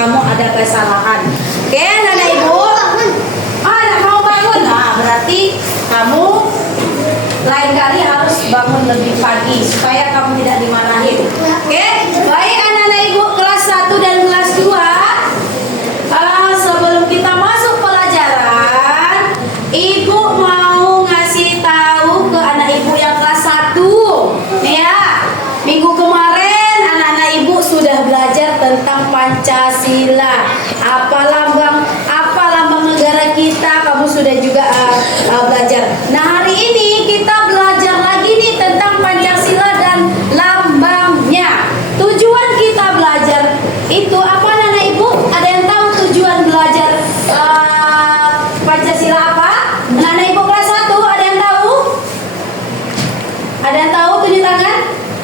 kamu ada kesalahan. Oke, anak ibu. Anak mau bangun, nah berarti kamu lain kali harus bangun lebih pagi supaya kamu tidak dimarahin. Oke, baik anak-anak ibu kelas 1 dan kelas 2. Sebelum kita masuk pelajaran, ibu mau ngasih tahu ke anak ibu yang kelas 1 nih ya. Minggu kemarin anak-anak ibu sudah belajar tentang Pancasila. Apa lambang negara kita, kamu sudah juga belajar. Nah, hari ini kita belajar lagi nih tentang Pancasila dan lambangnya. Tujuan kita belajar itu apa anak ibu? Ada yang tahu tujuan belajar Pancasila apa? Anak ibu kelas 1 ada yang tahu? Ada yang tahu, tunjuk tangan?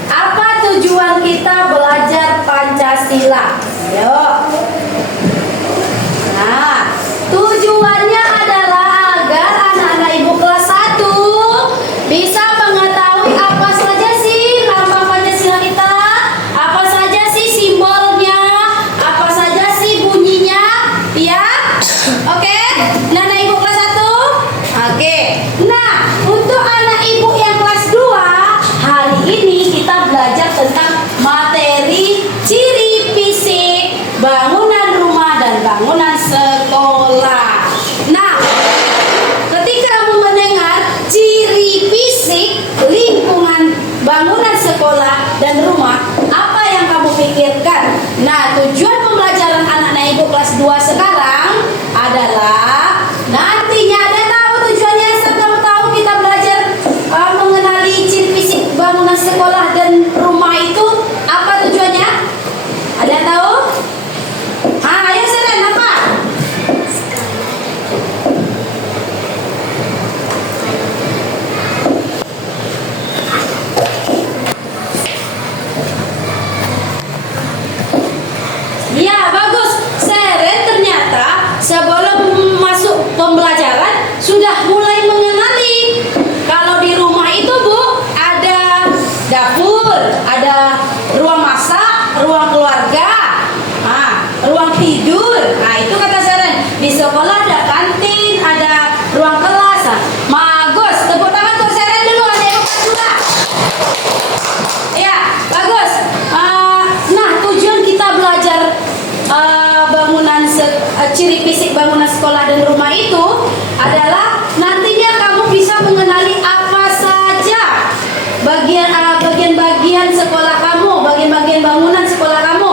Apa tujuan kita belajar Pancasila? Yuk. Nah, tujuannya adalah agar anak-anak ibu kelas 1 bisa mengetahui apa saja sih lambang Pancasila kita, apa saja sih simbolnya, apa saja sih bunyinya, ya? Oke, anak ibu kelas 1? Oke. Nah, untuk anak ibu yang kelas 2, hari ini kita belajar tentang materi ciri fisik bangunan rumah dan bangunan sekolah. Nah, ketika kamu mendengar ciri fisik lingkungan bangunan sekolah dan rumah, apa yang kamu pikirkan? Nah, tujuan pembelajaran anak-anak ibu kelas 2 sekarang adalah nantinya ada tahu tujuannya. Asal kamu tahu kita belajar mengenali ciri fisik bangunan sekolah dan rumah itu apa tujuannya? Ada yang tahu? Ayo Seren, apa? Ya, bagus. Seren ternyata sebelum masuk pembelajaran sudah mulai mengenali. Kalau di rumah itu Bu, ada dapur, ada ruang masak, ruang keluarga, ruang tidur. Nah, itu kata Seren. Di sekolah ada kantin, ada ruang kelas. Bagus. Tepuk tangan untuk Seren dulu, ada yang kedua. Ya, bagus. Nah, tujuan kita belajar ciri fisik bangunan sekolah dan rumah itu adalah nantinya kamu bisa mengenali apa saja bagian-bagian sekolah kamu, bagian-bagian bangunan sekolah kamu.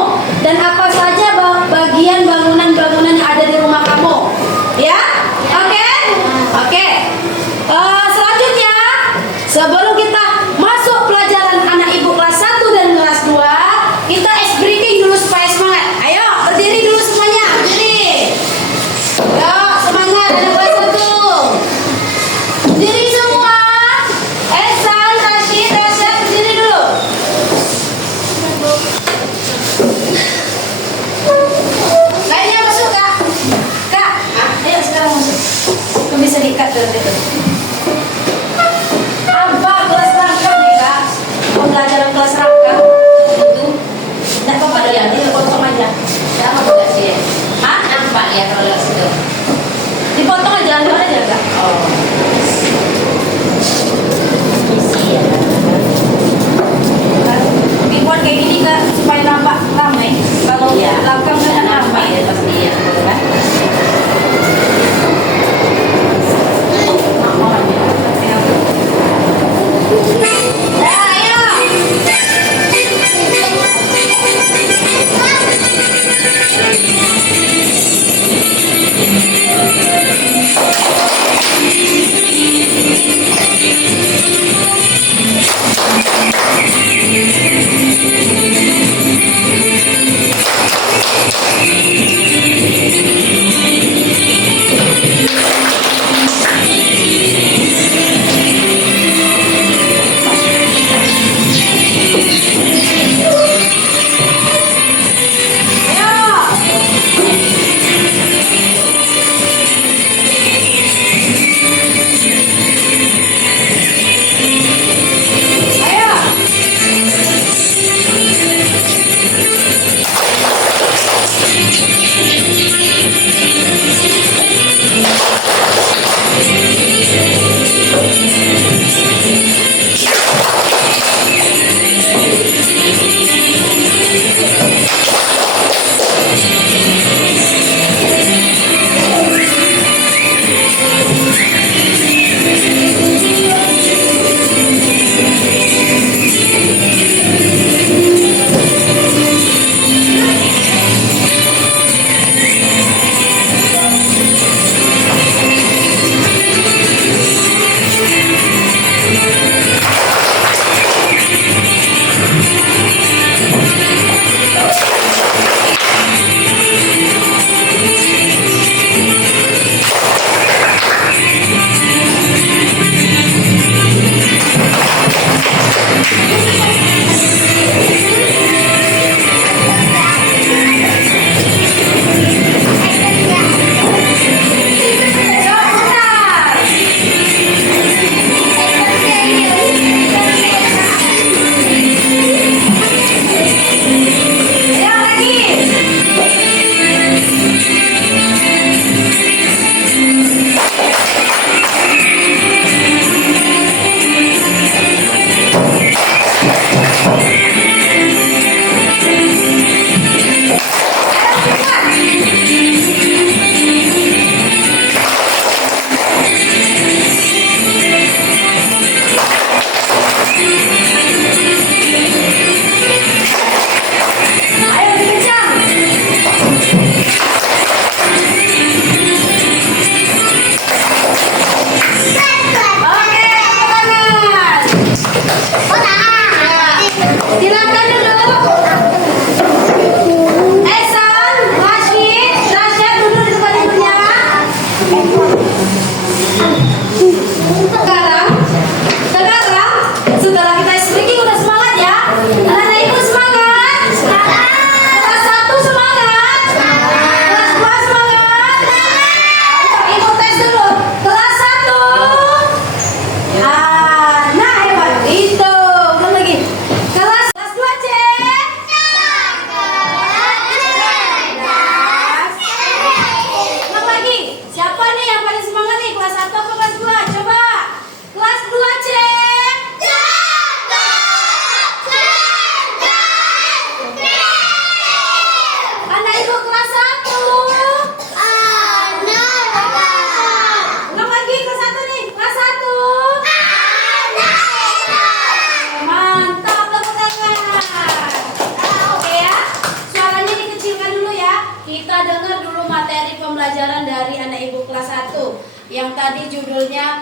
yang tadi judulnya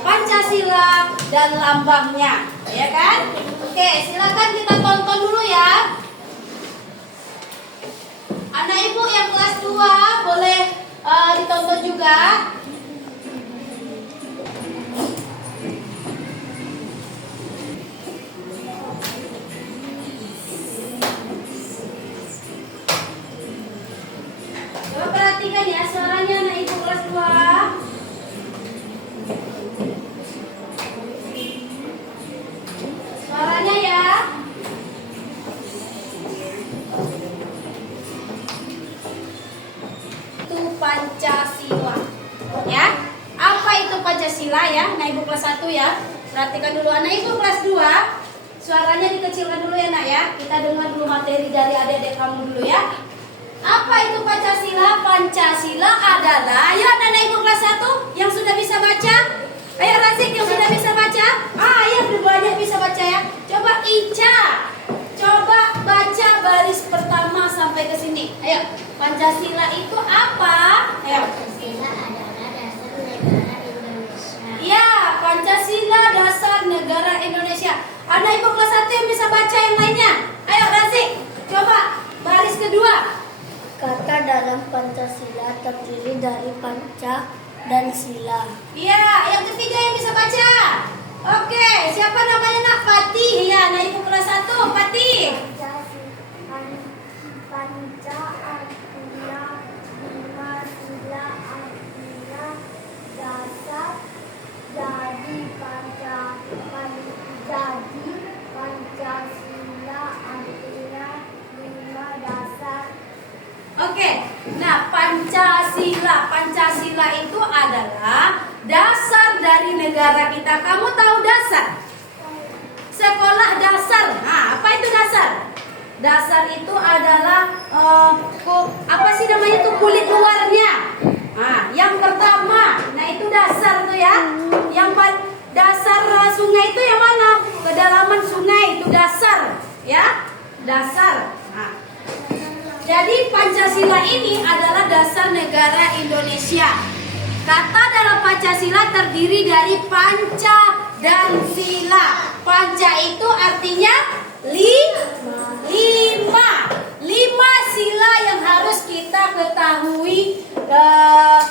Pancasila dan lambangnya, ya kan? Oke, silakan kita tonton dulu ya. Anak ibu yang kelas 2 boleh ditonton juga. Coba perhatikan ya suaranya anak ibu kelas 2. Suaranya ya. Itu Pancasila. Ya. Apa itu Pancasila ya? Anak ibu kelas 1 ya. Perhatikan dulu anak ibu kelas 2. Suaranya dikecilkan dulu ya nak ya. Kita dengar dulu materi dari adik-adik kamu dulu ya. Apa itu Pancasila? Pancasila adalah, ya anak ibu kelas 1 yang sudah bisa baca. Ayo Razik yang sudah bisa baca. Yang banyak bisa baca ya. Coba Ica. Coba baca baris pertama sampai ke sini. Ayo. Pancasila itu apa? Ayo. Pancasila adalah dasar negara Indonesia. Ya, Pancasila dasar negara Indonesia. Anak ibu kelas 1 yang bisa baca yang lainnya. Ayo Razik. Coba baris kedua. Kata dalam Pancasila terdiri dari panca dan sila. Iya, yang ketiga yang bisa baca. Oke, siapa namanya nak? Pati. Ya, anak ibu kelas 1, Pati. Panca artinya lima, sila artinya dasar. Jadi Pancasila artinya lima dasar. Oke, nah Pancasila itu adalah dasar dari negara kita. Kamu tahu dasar? Sekolah dasar. Nah, apa itu dasar? Dasar itu adalah apa sih namanya itu kulit luarnya. Nah, yang pertama, nah itu dasar tuh ya. Yang dasar sungai itu yang mana? Kedalaman sungai itu dasar, ya. Dasar. Nah, jadi Pancasila ini adalah dasar negara Indonesia. Kata dalam Pancasila terdiri dari panca dan sila. Panca itu artinya lima sila yang harus kita ketahui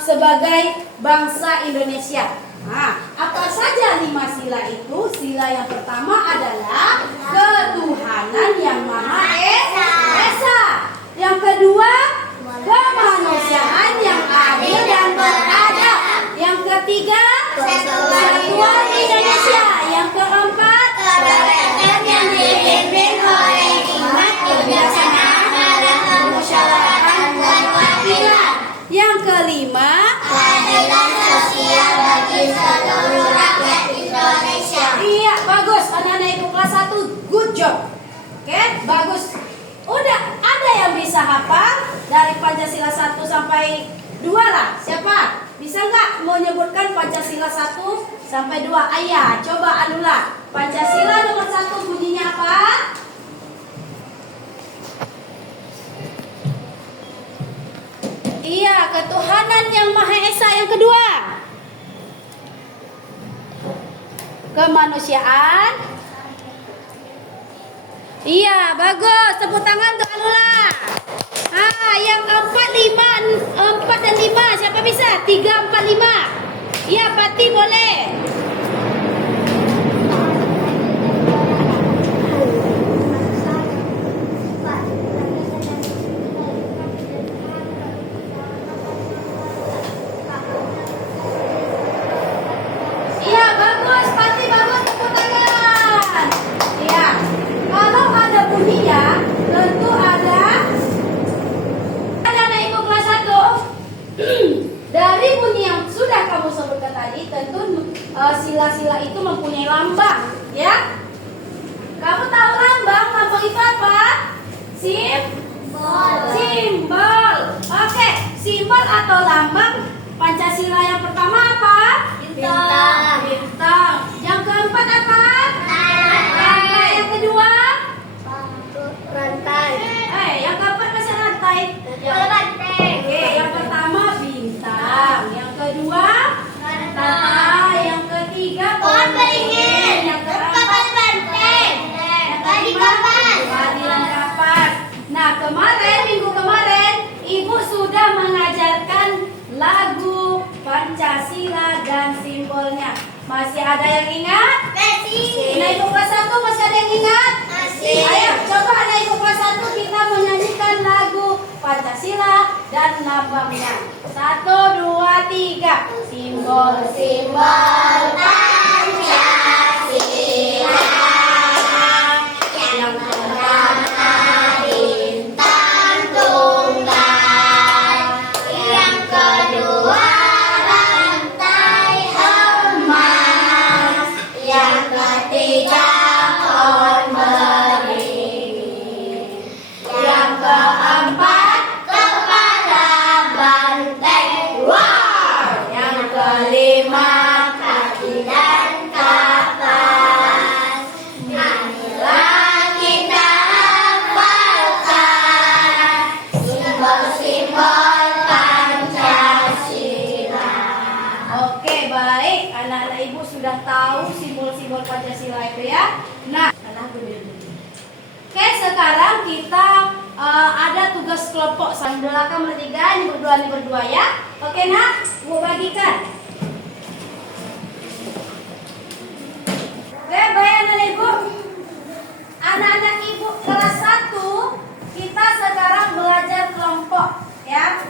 sebagai bangsa Indonesia. Nah, apa saja 5 sila itu? Sila yang pertama adalah ketuhanan yang Maha Esa. Yang kedua, kemanusiaan yang adil dan beradab. Yang ketiga, persatuan Indonesia. Yang keempat, kedaulatan yang dipimpin oleh hikmat, kebijaksanaan dan kemusyawaratan dan keadilan. Yang kelima, keadilan sosial bagi seluruh rakyat Indonesia. Iya, bagus. Anak-anak ibu kelas 1, good job. Oke, bagus. Udah, ada yang bisa hafal dari Pancasila 1 sampai 2 lah. Siapa? Bisa nggak mau nyebutkan Pancasila 1 sampai 2? Ayah, coba Anula. Pancasila nomor 1 bunyinya apa? Iya, ketuhanan yang Maha Esa. Yang kedua, kemanusiaan. Iya, bagus. Tepuk tangan untuk Alula. Yang 4 dan 5. Siapa bisa? 3, 4, 5. Iya, Pati boleh. Iya, bagus. Pati bagus. Tepuk tangan. Iya. Kalau ada bunyinya, tentu ada anak ibu kelas 1. Dari bunyi yang sudah kamu sebutkan tadi, tentu sila-sila itu mempunyai lambang, ya. Kamu tahu lambang? Lambang itu apa? Simbol. Oke, simbol atau lambang Pancasila yang pertama apa? Bintang. Yang keempat apa? Rantai. Yang kedua? Rantai. Yang keempat masih rantai. Oke, yang pertama bintang. Yang kedua Masih ada yang ingat? Masih. Anak ibu kelas 1 masih ada yang ingat? Masih. Ayo coba anak ibu kelas 1 kita menyanyikan lagu Pancasila dan lambangnya. 1, 2, 3. Simbol-simbol Pancasila. Yang pertama bintang tunggal. Yang kedua rantai emas. Yang ketiga pohon beringin. Yang keempat kepala banteng. Wow. Yang kelima kaki dan kapas. Marilah kita hafalkan simbol-simbol Pancasila. Oke, baik. Anak-anak ibu sudah tahu simbol-simbol Pancasila itu ya. Nah, oke, sekarang kita ada tugas kelompok. Saling belakang bertiga, ini berdua ya. Oke, nak, mau bagikan. Oke, baik anak-anak ibu. Anak-anak ibu kelas 1, kita sekarang belajar kelompok ya.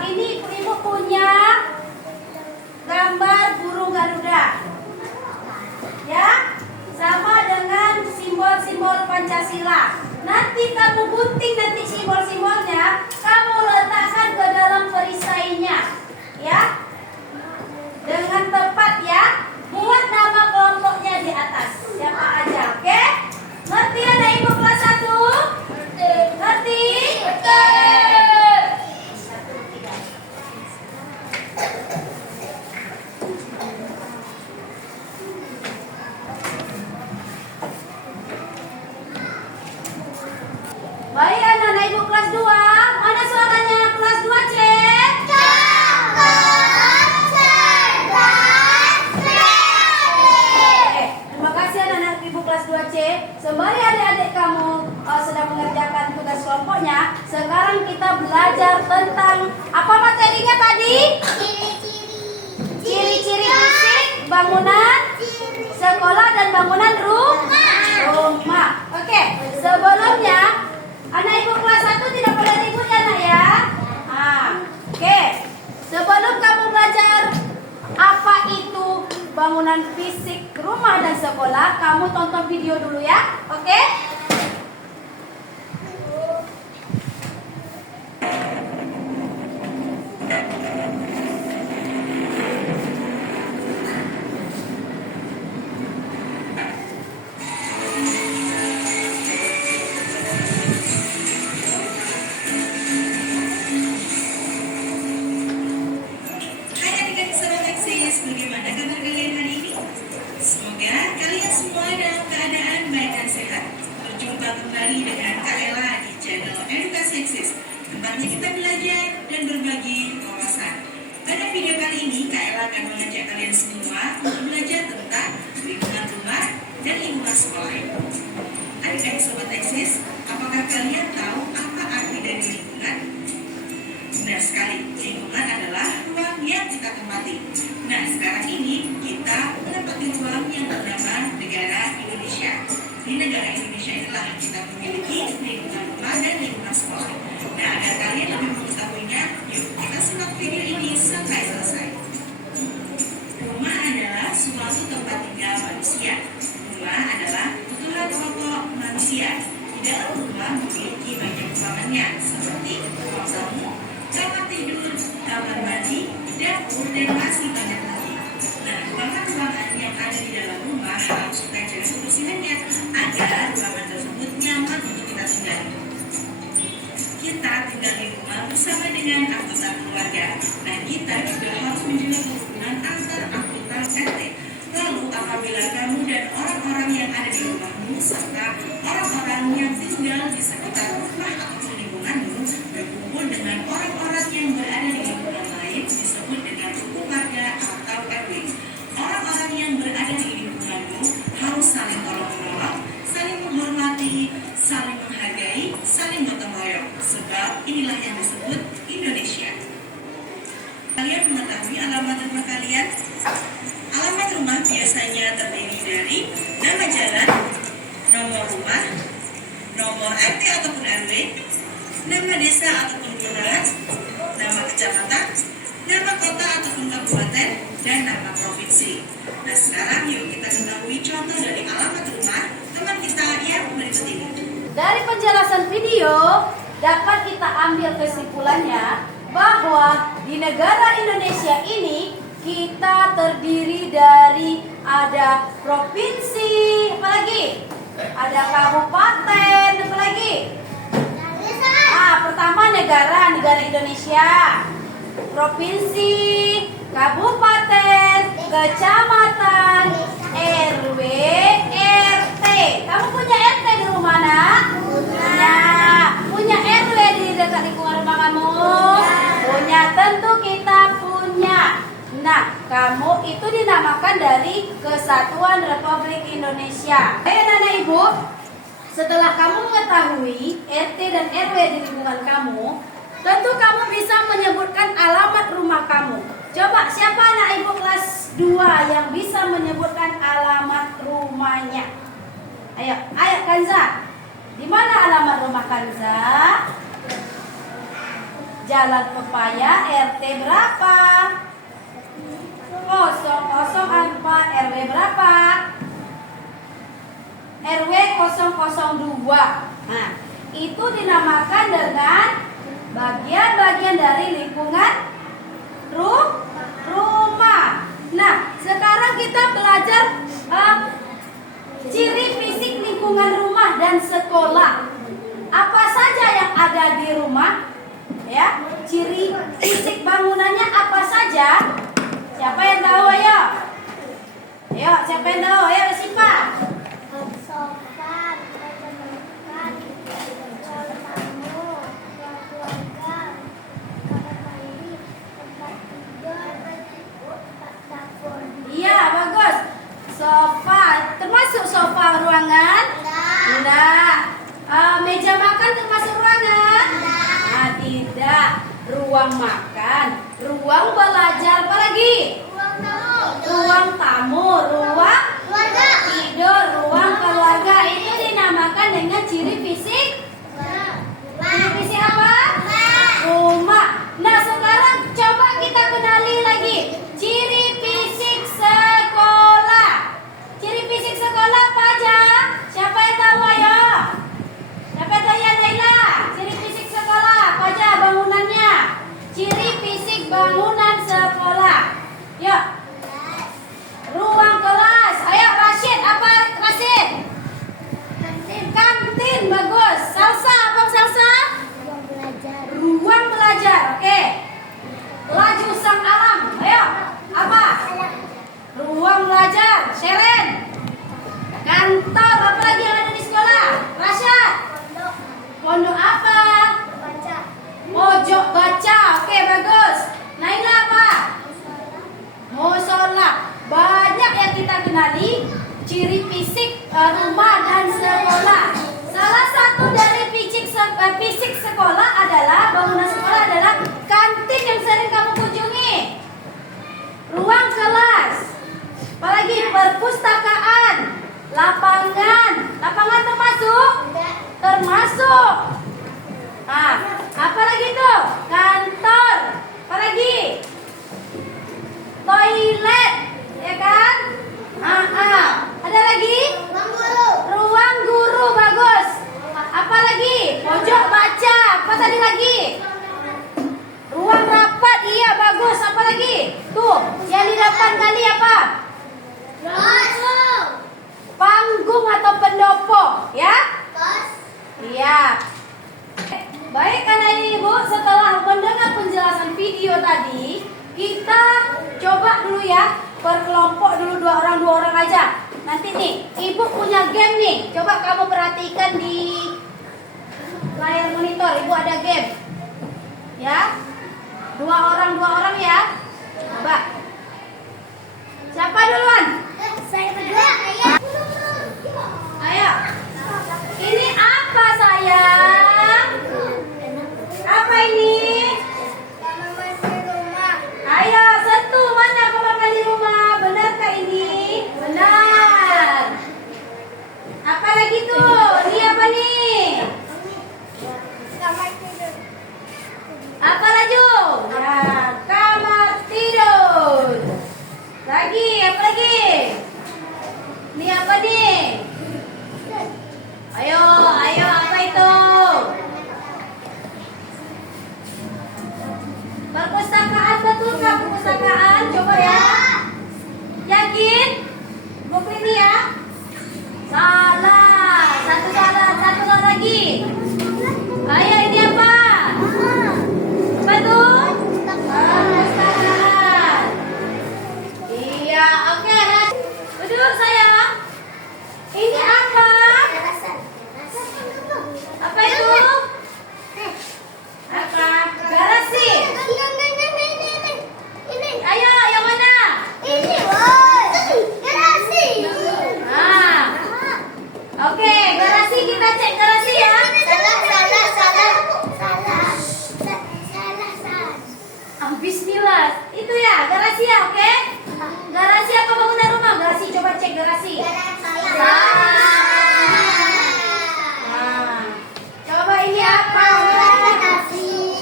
Ini ibu punya gambar burung Garuda. Ya, sama dengan simbol-simbol Pancasila. Nanti kamu gunting nanti simbol-simbolnya, kamu letakkan ke dalam perisainya. Ya. Dengan tepat ya. Buat nama kelompoknya di atas. Siapa aja, oke? Ngerti anak ibu kelas 1? Ngerti? Betul. 1, 3. Baik anak-anak ibu kelas 2. Mana suaranya kelas 2C? Terima kasih anak-anak ibu kelas 2C. Sembari adik-adik kamu sedang mengerjakan tugas kelompoknya, sekarang kita belajar tentang apa materinya tadi? Ciri-ciri fisik bangunan sekolah dan bangunan rumah. Oke, sebelumnya anak ibu kelas 1 tidak boleh ribut ya nak ya. Oke, sebelum kamu belajar apa itu bangunan fisik rumah dan sekolah, kamu tonton video dulu ya. Oke? Bagaimana kabar kalian hari ini? Semoga kalian semua dalam keadaan baik dan sehat. Berjumpa kembali dengan Kak Ella di channel Edukasi Eksis, tempatnya kita belajar dan berbagi wawasan. Pada video kali ini, Kak Ella akan mengajak kalian semua untuk belajar tentang lingkungan rumah dan lingkungan sekolah. Adik-adik sobat Eksis, apakah kalian tahu apa arti dari lingkungan? Benar sekali, lingkungan adalah ruang yang kita tempati. Nah, sekarang ini kita menempati ruang yang bernama negara Indonesia. Di negara Indonesia inilah kita memiliki lingkungan rumah dan lingkungan sekolah. Nah, agar kalian lebih mengetahuinya, yuk kita simak video ini sampai selesai. Rumah adalah suatu tempat tinggal manusia. Rumah adalah kebutuhan pokok manusia. Di dalam rumah memiliki banyak ruangannya, seperti ruang tamu, kamar tidur, kamar mandi, dapur, dan masih banyak lagi. Nah, ruangan-ruangan yang ada di dalam rumah harus kita jaga kebersihannya agar ruangan tersebut nyaman untuk kita tinggali. Kita tinggal di rumah bersama dengan anggota keluarga. Nah, kita juga harus menjaga hubungan antar anggota RT. Lalu, apabila kamu dan orang-orang yang ada di rumahmu serta orang-orang yang tinggal di sekitar rumah atau lingkunganmu berkumpul dengan orang-orang yang berada di lingkungan lain disebut dengan rukun warga atau RW. Orang-orang yang berada di lingkunganmu harus saling tolong-menolong, saling menghormati, saling menghargai, saling gotong royong. Sebab inilah yang disebut Indonesia. Kalian mengetahui alamat rumah kalian? Alamat nomor RT ataupun RW, nama desa ataupun kelurahan, nama kecamatan, nama kota ataupun kabupaten, dan nama provinsi. Nah sekarang yuk kita ketahui contoh dari alamat rumah teman kita yang berikut ini. Dari penjelasan video, dapat kita ambil kesimpulannya bahwa di negara Indonesia ini kita terdiri dari ada provinsi, apalagi ada kabupaten, apalagi pertama negara Indonesia, provinsi, kabupaten, kecamatan, RW, RT. Kamu punya RT di rumah nak? Punya RW di dekat lingkungan rumah kamu? Punya, tentu kita punya. Nah, kamu itu dinamakan dari Kesatuan Republik Indonesia. Anak ibu, setelah kamu mengetahui RT dan RW di lingkungan kamu, tentu kamu bisa menyebutkan alamat rumah kamu. Coba siapa anak ibu kelas 2 yang bisa menyebutkan alamat rumahnya? Ayo Kanza. Di mana alamat rumah Kanza? Jalan Pepaya, RT berapa? 004, RW berapa? RW 002. Nah, itu dinamakan dengan bagian-bagian dari lingkungan rumah. Nah, sekarang kita belajar ciri fisik lingkungan rumah dan sekolah. Apa saja yang ada di rumah? Ya, ciri fisik bangunannya apa saja? Siapa yang tahu? Ayo. Ayo, siapa yang tahu? Ayo, Sipa. Sofa, meja makan, ruang tamu, ruang keluarga, kamar mandi, tempat tidur, tempat dapur. Iya, bagus. Sofa, termasuk sofa ruangan? Tidak. Meja makan termasuk ruangan? Nah, tidak. Ruang makan, ruang belajar, apa lagi? Ruang tamu, ruang tidur, ruang keluarga. Itu dinamakan dengan ciri fisik. Ciri fisik apa? Rumah. Nah, sekarang coba kita kenali lagi ciri fisik sekolah. Ciri fisik sekolah apa aja? Siapa yang tahu? Ayo. Siapa yang tahu ya, Laila? Ciri fisik sekolah apa aja bangunannya? Ciri fisik bangunan sekolah. Yuk. Ruang kelas. Ayo Rashid, apa Rashid? Kantin, bagus. Salsa, apa salsa? Ruang belajar. Oke. Laju sang alam. Ayo. Apa? Ruang belajar. Sheren. Kantor, apa lagi yang ada di sekolah? Rasyad. Pondok apa? Pojok baca. Oke, bagus. Naila apa? Musola. Banyak yang kita kenali ciri fisik rumah dan sekolah. Salah satu dari fisik sekolah adalah bangunan sekolah adalah kantin yang sering kamu kunjungi, ruang kelas, apalagi perpustakaan, lapangan termasuk. Nah, apa lagi tuh? Kantor, apalagi toilet, ya kan? Ada lagi? Ruang guru, bagus. Apa lagi? Pojok baca. Apa tadi lagi? Ruang rapat, iya bagus. Apa lagi? Tuh, yang di depan tadi apa? Panggung atau pendopo, ya? Iya. Baik anak ibu, setelah mendengar penjelasan video tadi, kita coba dulu ya, berkelompok dulu dua orang aja. Nanti nih, ibu punya game nih. Coba kamu perhatikan di layar monitor, ibu ada game. Ya, dua orang ya. Coba. Siapa duluan? Saya berdua. Ayo. Ini apa sayang? Apa ini? Kamar mandi rumah. Ayo, satu mana kamar mandi rumah? Benarkah ini? Benar. Apa lagi tuh? Ini apa nih? Coba nih. Ayo, ayo, apa itu? Perpustakaan, betul nggak perpustakaan? Coba ya. Yakin? Buku ini ya? Salah. Satu salah lagi. Ayo, ini apa? Apa itu? Perpustakaan. Iya, oke. Duduk sayang. Ini apa? Apa itu? Apa? Garasi. Ayo, yang mana? Ah. Oke, garasi kita cek garasi ya. Bismillah. Itu ya, garasi ya, oke? Garasi apa bangunan rumah? Garasi, coba cek garasi. Nah, coba ini apa?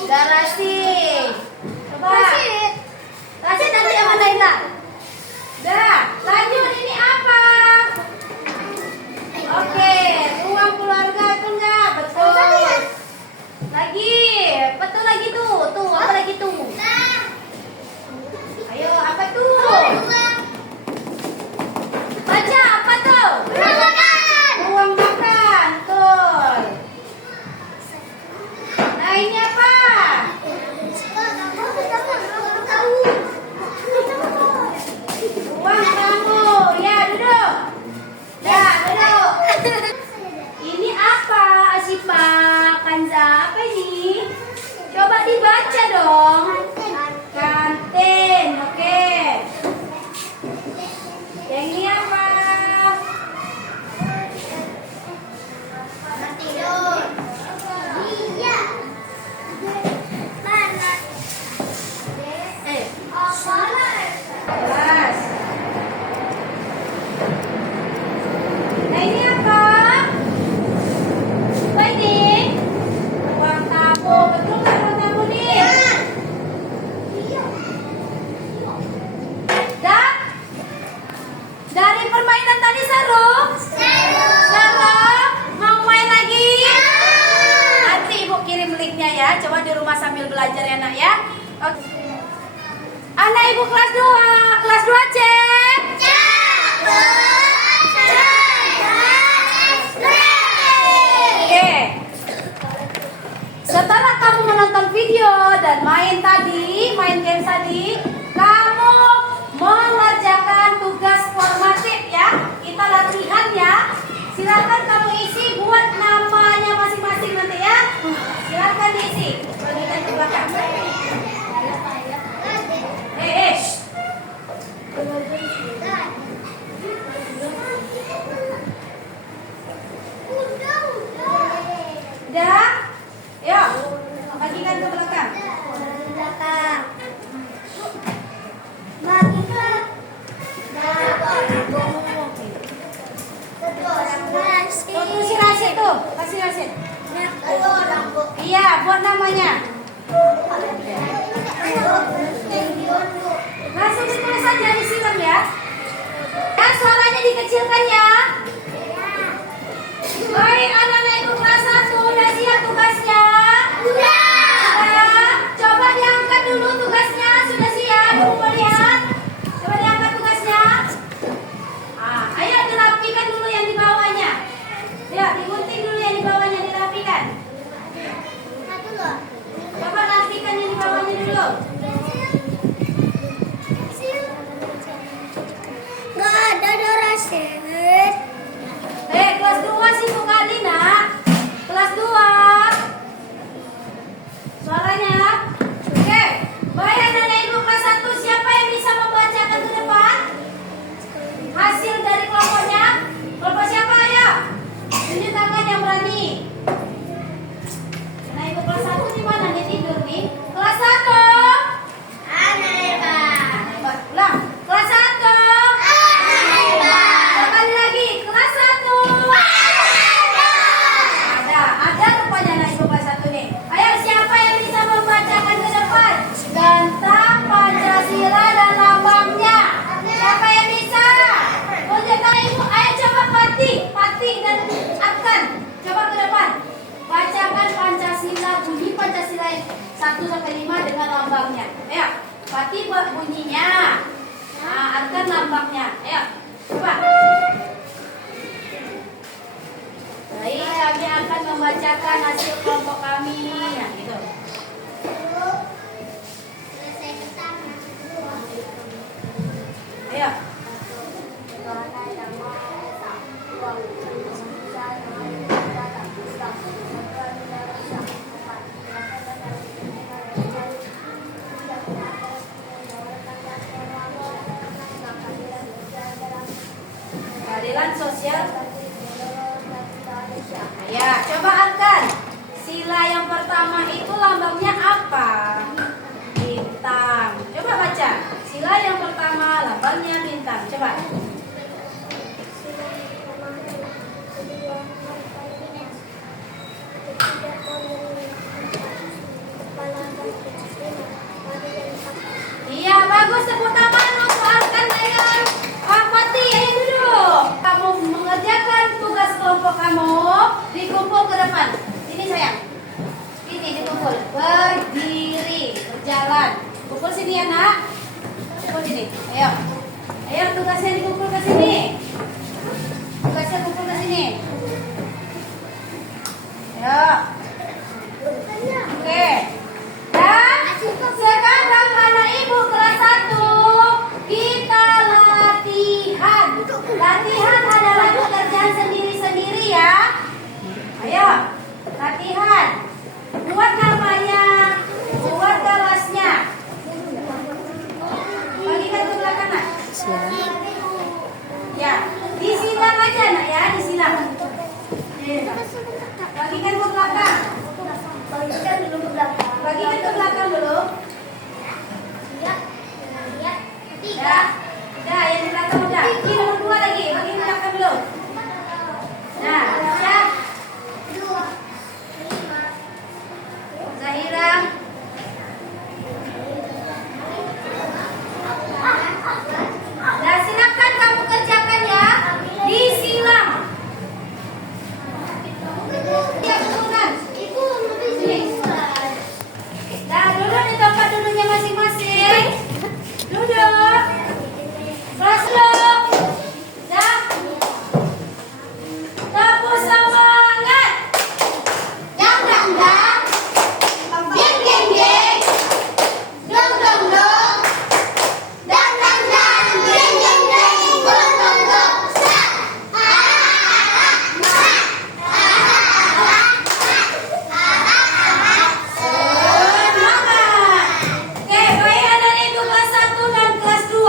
Garasi. Coba. Garasi nanti yang mana Indah? Dah, lanjut ini apa? Oke, ruang keluarga itu enggak? Betul. Lagi, betul lagi tuh. Tuh, apa lagi tuh? Ayo, apa tuh? Baca, apa tuh? Ruang makan, betul. Nah, ini apa? Ruang tamu. Ya, duduk. Ya, duduk. Ini apa, Asifa, Kanza? Apa ini? Coba dibaca dong. Kantin, oke. Yang ini apa? Kelas. Nah, ini apa? Apa ini? Ruang tamu. Betul nggak ruang tamu nih? Dan dari permainan tadi seru? Seru? Mau main lagi? Nanti Ibu kirim linknya ya. Coba di rumah sambil belajar ya nak ya. Oke. Anak Ibu kelas 2. Kelas 2 cek. Oke. Setelah kamu menonton video dan main game tadi, kamu mengerjakan tugas formatif ya. Kita latihan ya. Silakan kamu isi buat namanya masing-masing nanti ya. Silakan diisi. Bagikan ke belakang. Shh. Udah? Yuk, bagikan ke belakang. Kasih rasit tuh, kasih rasit. Iya, buat namanya. Langsung ditulis saja, disiram ya. Ya, suaranya dikecilkan ya. Baik, anak-anak Ibu kelas 1 udah siap tugasnya? Sudah. Coba diangkat dulu tugasnya. Sudah siap? Ibu mau lihat? Coba diangkat tugasnya. Ayo dirapikan dulu yang di bawahnya. Ya, digunting dulu yang di bawahnya, dirapikan. Coba rapikan yang di bawahnya dulu. Kelas 2 sibuk kali nak. Kelas 2. Suaranya. Oke. Baik anak-anak Ibu kelas 1, siapa yang bisa membacakan ke depan hasil dari kelompoknya? Kelompok siapa ya? Tunjuk tangan yang berani. Nah, Ibu kelas 1 di mana nih, tidur nih? Kelas 1. Ulang. Kelas 1. Sekali lagi. Kelas 1. Pancasila 1-5 dengan lambangnya. Ayo, Fatih buat bunyinya. Nah, Arkan lambangnya. Ayo, coba. Baik, kami akan membacakan hasil kelompok kami. Nah, gitu. Selesai pertama. Ayo. Keadilan sosial. Ya, coba Arkan. Sila yang pertama itu lambangnya apa? Bintang. Coba baca. Sila yang pertama lambangnya bintang. Coba. Iya, bagus, tepuk tangan untuk Arkan dengan Fatih. Ayo duduk. Kamu mengerjakan tugas kelompok kamu, dikumpul ke depan. Sini sayang. Ini dikumpul. Berdiri, berjalan. Kumpul sini ya nak. Kumpul sini. Ayo. Ayo tugasnya dikumpul ke sini. Tugasnya kumpul ke sini. Ayo. Oke. Dan sekarang anak ibu kelas 1 kita latihan. Latihan adalah pekerjaan sendiri-sendiri ya. Ayo, latihan. Buat namanya, buat kelasnya. Bagikan ke belakang nak. Ya, disilang aja nak ya, disilang. Bagikan ke belakang. Bagikan ke belakang dulu. Ya, udah yang di belakang udah. Ini nomor 2 lagi, bagi ke belakang dulu. Nah, siap. Zahira. Nah, silakan kamu kerjakan ya. Disilang. Ya, betulan. Sini. Nah, duduk di tempat duduknya masing-masing. Duduk. Kelas duduk. Dah. Tepuk semangat. Dang dang dang. Geng geng geng. Dong dong dong. Dang dang dang. Geng geng geng. Dong dong dong. Semangat. Oke, baik anak ibu kelas 1 dan kelas 2.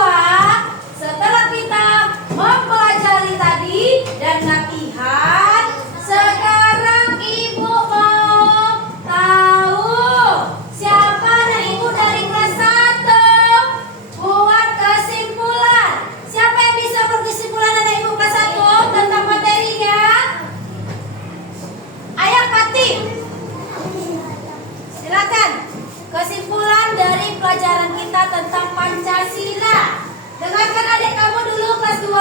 Setelah kita mempelajari tadi dan latihan, sekarang ibu mau tahu siapa anak ibu dari kelas 1 buat kesimpulan. Siapa yang bisa berkesimpulan anak ibu kelas 1 tentang materinya? Ayo Fatih. Silakan. Kesimpulan dari pelajaran kita tentang Pancasila. Dengarkan adik kamu dulu kelas 2.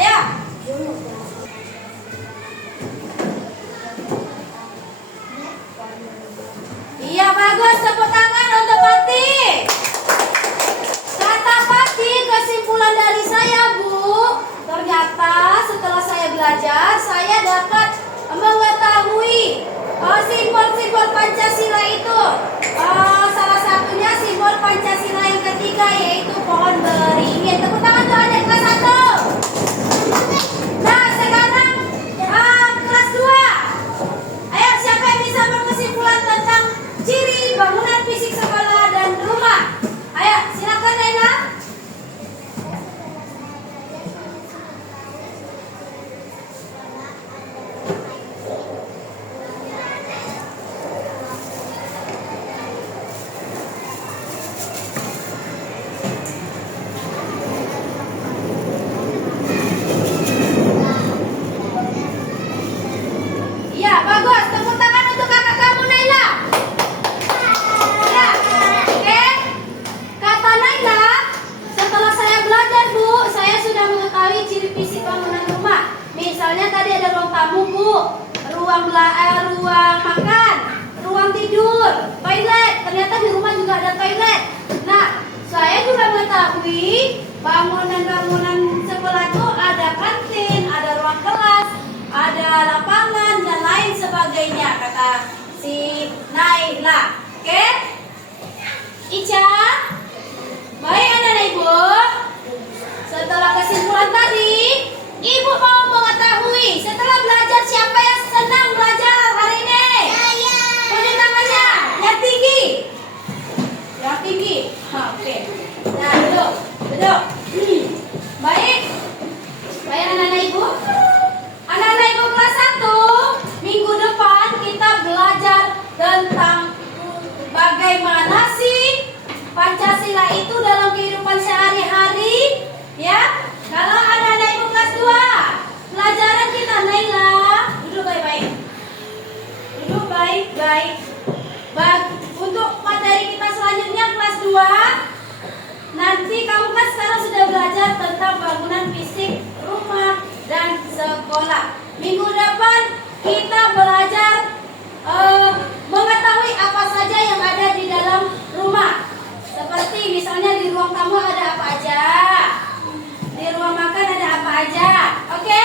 Ayo. Iya bagus, tepuk tangan untuk Fatih. Kata Fatih, kesimpulan dari saya Bu, ternyata setelah saya belajar, saya dapat mengetahui simbol-simbol Pancasila itu. Salah satunya simbol Pancasila yang ketiga yaitu pohon beringin. Tepuk tangan untuk adik kelas 1. Nah sekarang kelas 2. Ayo siapa yang bisa berkesimpulan tentang ciri bangunan fisik sekolah dan rumah? Ayo silakan Rena. Iya bagus, tepuk tangan untuk kakak kamu Naila. Ya, oke. Kata Naila, setelah saya belajar Bu, saya sudah mengetahui ciri fisik bangunan rumah. Misalnya tadi ada ruang tamu Bu, ruang makan, ruang ruang tidur, toilet. Ternyata di rumah juga ada toilet. Nah, saya juga mengetahui bangunan-bangunan sekolah itu ada kantin, ada ruang kelas, ada lapangan dan lain sebagainya, kata si Naila. Oke? Ica? Baik anak-anak ibu. Setelah kesimpulan tadi, ibu mau mengetahui setelah belajar siapa yang senang belajar hari ini? Tunjuk tangannya, yang tinggi. Yang tinggi. Oke. Nah, duduk. Baik. Baik anak-anak ibu. Anak-anak ibu kelas 1, minggu depan kita belajar tentang bagaimana sih Pancasila itu dalam kehidupan sehari-hari, ya. Kalau anak-anak ibu kelas 2, pelajaran kita Naila, duduk baik-baik. Duduk baik-baik. Untuk materi kita selanjutnya kelas 2, nanti kamu kan sekarang sudah belajar tentang bangunan fisik rumah dan sekolah. Minggu depan kita belajar mengetahui apa saja yang ada di dalam rumah. Seperti misalnya di ruang tamu ada apa aja, di ruang makan ada apa aja. Oke?